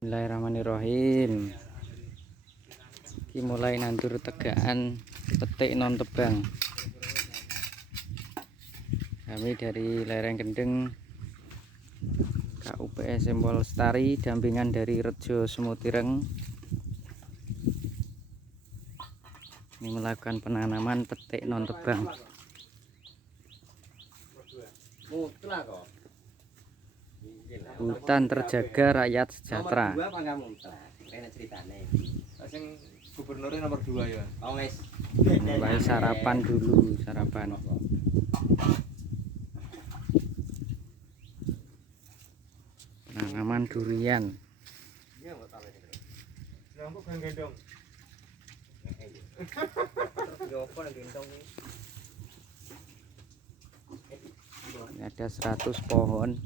Bismillahirrahmanirrahim. Iki mulai nandur tegaan petik non tebang. Kami dari lereng Kendeng KUPS Sempol Lestari, dampingan dari Rejo Semutireng. Ini melakukan penanaman petik non tebang. Hutan terjaga, rakyat sejahtera. Gubernurnya nomor 2 ya. Mulai sarapan dulu, sarapan. Penanaman durian. Ini ada 100 pohon.